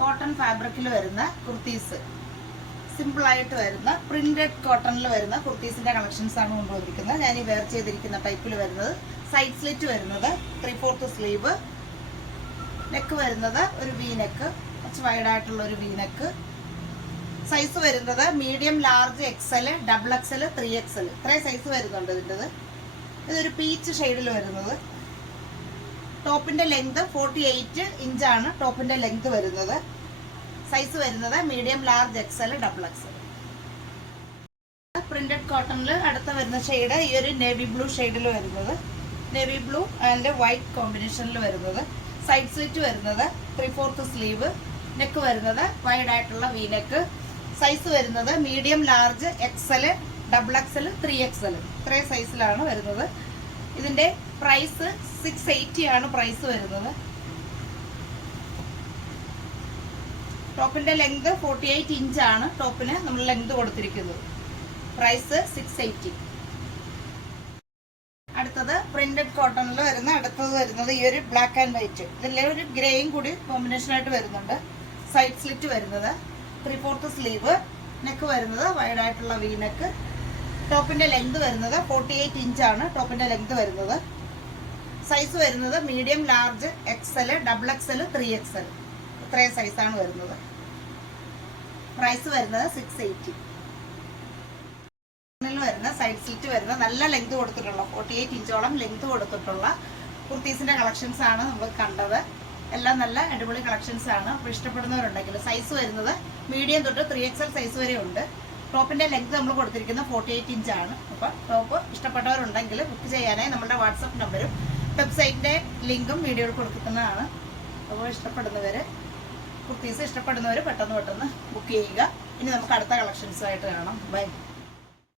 Cotton ഫാബ്രിക്കിൽ വരുന്ന കുർത്തീസ്, സിമ്പിളായിട്ട് വരുന്ന പ്രിന്റഡ് കോട്ടണിൽ വരുന്ന കുർത്തീസിന്റെ കളക്ഷൻസ് ആണ് കൊണ്ടുവന്നിരിക്കുന്നത്. ഞാൻ ഈ വെയർ ചെയ്തിരിക്കുന്ന ടൈപ്പിൽ വരുന്നത് സൈഡ് സ്ലിറ്റ് വരുന്നത് 3/4 സ്ലീവ്, നെക്ക് വരുന്നത് ഒരു വി നെക്ക്, കുറച്ച് വൈഡായിട്ടുള്ള ഒരു വി നെക്ക്. സൈസ് വരുന്നത് medium, large, XL, double XL, 3XL ഇത്രയും സൈസ് വരുന്നുണ്ട് ഇതിൻ്റെത്. ഇതൊരു പീച്ച് ഷെയ്ഡിൽ വരുന്നത്. ടോപ്പിന്റെ ലെങ്ത് 48 ഇഞ്ചാണ് ടോപ്പിന്റെ ലെങ്ത് വരുന്നത്. സൈസ് വരുന്നത് medium, large, XL, double XL. Printed കോട്ടണിൽ അടുത്ത വരുന്ന ഷെയ്ഡ് ഈ ഒരു നേവി ബ്ലൂ ഷെയ്ഡിൽ വരുന്നത്, നേവി ബ്ലൂ ആൻഡ് വൈറ്റ് കോമ്പിനേഷനിൽ വരുന്നത്. സൈഡ് സ്ലിറ്റ് വരുന്നത് 3/4 സ്ലീവ്, നെക്ക് വരുന്നത് വൈഡായിട്ടുള്ള വി നെക്ക്. സൈസ് വരുന്നത് medium, large, XL, double XL, 3XL ഇത്രയും സൈസിലാണ് വരുന്നത്. ഇതിന്റെ പ്രൈസ് 680 ആണ് പ്രൈസ് വരുന്നത്. ടോപ്പിന്റെ ലെങ്ത് 48 ഇഞ്ചാണ് ടോപ്പിന് നമ്മൾ ലെങ്ത് കൊടുത്തിരിക്കുന്നത്. പ്രൈസ് 680. അടുത്തത് പ്രിന്റഡ് കോട്ടണിൽ വരുന്ന അടുത്തത് വരുന്നത് ഈ ഒരു ബ്ലാക്ക് ആൻഡ് വൈറ്റ്, ഇതിലെ ഒരു ഗ്രേയും കൂടി കോമ്പിനേഷൻ ആയിട്ട് വരുന്നുണ്ട്. സൈഡ് സ്ലിറ്റ് വരുന്നത് 3/4 സ്ലീവ്, നെക്ക് വരുന്നത് വൈഡായിട്ടുള്ള വി നെക്ക്. ടോപ്പിന്റെ ലെങ്ത് വരുന്നത് 48 ഇഞ്ചാണ് ടോപ്പിന്റെ ലെങ്ത് വരുന്നത്. സൈസ് വരുന്നത് medium, large, XL, double XL, 3XL ഇത്രയും സൈസാണ് വരുന്നത്. പ്രൈസ് വരുന്നത് 680. വരുന്ന സൈഡ് സ്ലിറ്റ് വരുന്ന നല്ല ലെങ്ത് കൊടുത്തിട്ടുള്ള 48 ഇഞ്ചോളം ലെങ്ത് കൊടുത്തിട്ടുള്ള കുർത്തീസിന്റെ കളക്ഷൻസ് ആണ് നമ്മൾ കണ്ടത്. എല്ലാം നല്ല അടിപൊളി കളക്ഷൻസ് ആണ്. അപ്പോൾ ഇഷ്ടപ്പെടുന്നവരുണ്ടെങ്കിൽ സൈസ് വരുന്നത് മീഡിയം തൊട്ട് 3XL സൈസ് വരെ ഉണ്ട്. ടോപ്പിന്റെ ലെങ്ത് നമ്മൾ കൊടുത്തിരിക്കുന്നത് 48 ഇഞ്ചാണ്. അപ്പോൾ ടോപ്പ് ഇഷ്ടപ്പെട്ടവരുണ്ടെങ്കിൽ ബുക്ക് ചെയ്യാനായി നമ്മുടെ വാട്സപ്പ് നമ്പറും വെബ്സൈറ്റിന്റെ ലിങ്കും വീഡിയോയിൽ കൊടുക്കുന്നതാണ്. അപ്പോൾ കുർത്തീസ് ഇഷ്ടപ്പെടുന്നവർ പെട്ടെന്ന് ബുക്ക് ചെയ്യുക. ഇനി നമുക്ക് അടുത്ത കളക്ഷൻസുമായിട്ട് കാണാം. ബൈ.